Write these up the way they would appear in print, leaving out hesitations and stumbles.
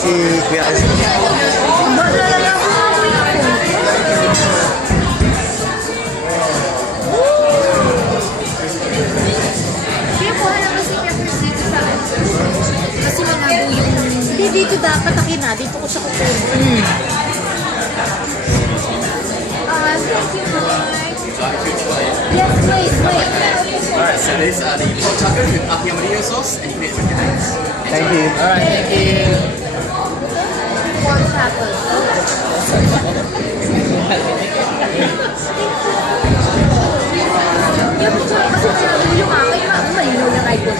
si Kuya Esther. Kasi malabo yung... Hindi, dito dapat akin na. Dito ko siya kukunin. Thank you, Mike. Yes, wait. Alright, so these are the hot tacos with ahi amarillo sauce, and you can eat with your hands. Thank you. Alright, thank you. Pork tacos. Yung picture kasi sinabi yung akin, malinaw yung icon.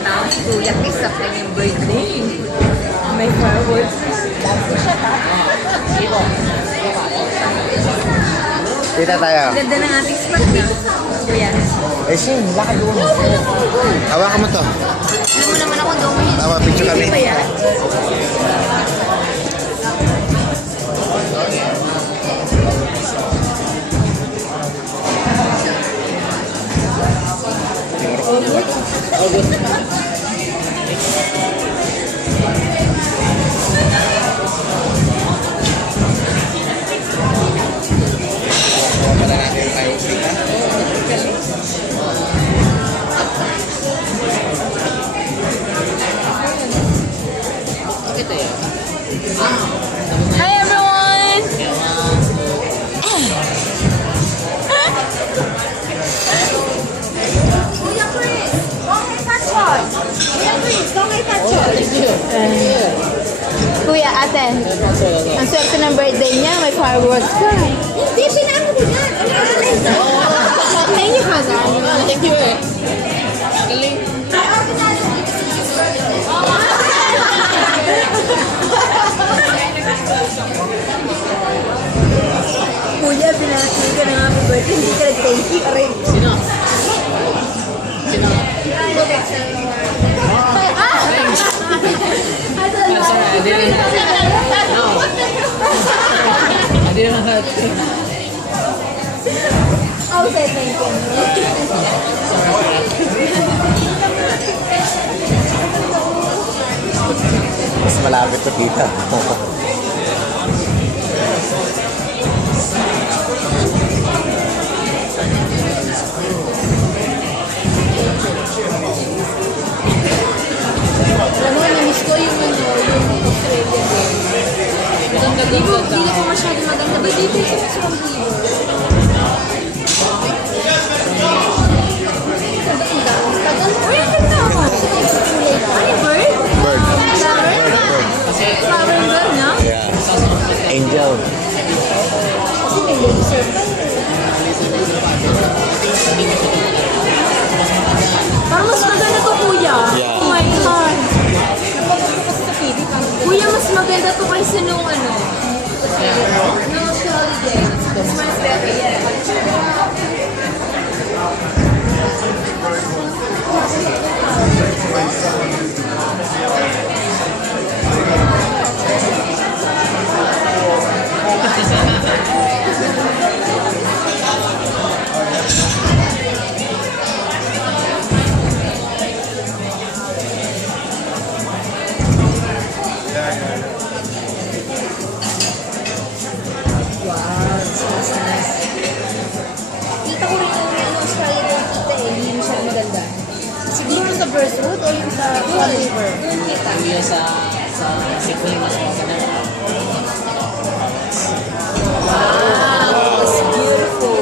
Tapos tulad isa pa yung birthday. May fireworks. Kita tayo. Ganda ng ating spot na. Kuya. Eh, Shin, lakad doon. Hawakan mo to. Alam mo naman ako doon. Tama, picture kami. Hindi ba yan? Hi everyone! Kuya Chris, don't hit that shot. Kuya Chris, don't hit that shot. Kuya, ate, ang swerte ng birthday niya, may fireworks pa. Hindi, pinako ko yan. Thank you, Hazan. Thank you. Galing. Kuya, binati ka na happy birthday. Hindi ka nag-thank you. Aray. Sino? Sino? Sorry, I didn't. No. I didn't hurt. I'll say thank you. Mas malapit to kita. Alam mo, namiss ko yung Australia game. Hindi ko masyado maganda. But dito ito mas mag-ibo. Uy, ang ganda ako. Ano, bird? Bird. Flower? Flower bird, no? Yeah. Angel. Kasi may laser pa. Parang mas maganda to, kuya. Yeah. Oh my God. Kuya, mas maganda to kaysa nung ano. Nung holiday. It's much better, yeah. Kita ko rin yung Australia doon kita eh, hindi masyadong maganda. Siguro sa Burstwood o yung sa Crown Perth? Doon kita. Yung sa Sydney, mas maganda. Wow, it's beautiful.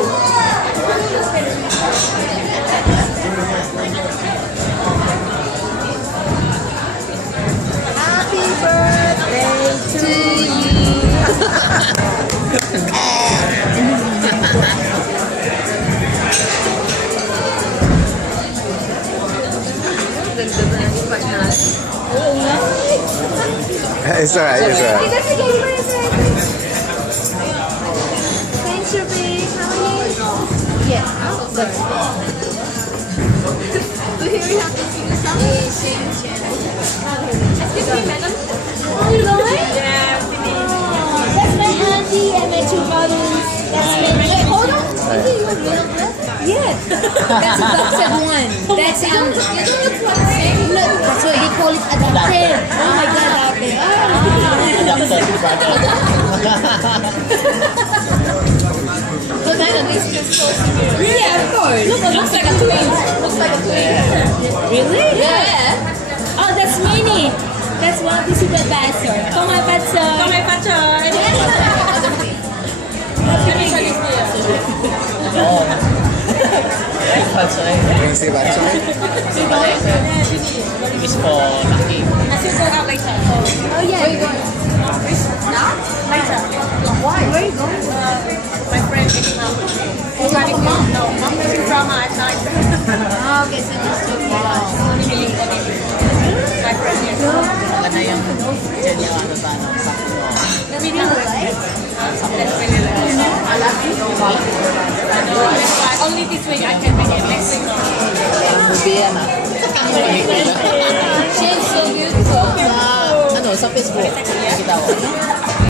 Happy birthday to you. Ganda ba ng spot natin? Oo nga. It's alright, it's alright. Hey, that's a good person. Thanks, Ruby. How are you? Yeah, that's So here we have to sing a song. Excuse me, madam. Oh, you like? Yeah, that's my auntie and my two brothers. That's my... Wait, hold on. Is it your real brother? Yes. That's one. That's you don't look like... Look, that's what he call it adopted. Oh my God, adopted. Adopted brother. So then it's just so severe. Yeah, of course. Looks like a twin. Looks like a twin. Really? Yeah. Oh, that's Minnie. That's what this is the pastor. Kamay pastor. Kamay pastor. Oo. Pansoy. Yung si Batsoy. Miss ko laki. Oh yeah. Where you going? Now? Later. Why? Where you going? My friend is running mom. No, mom is in drama at night. Oh, okay, so just took you guys. My friend is. Wala na yung dyan yung ano ba ng sakto. Only this week I can make it. Next week no. Movie yan ah. She's so beautiful. Sa, ano, sa Facebook. Kita ko.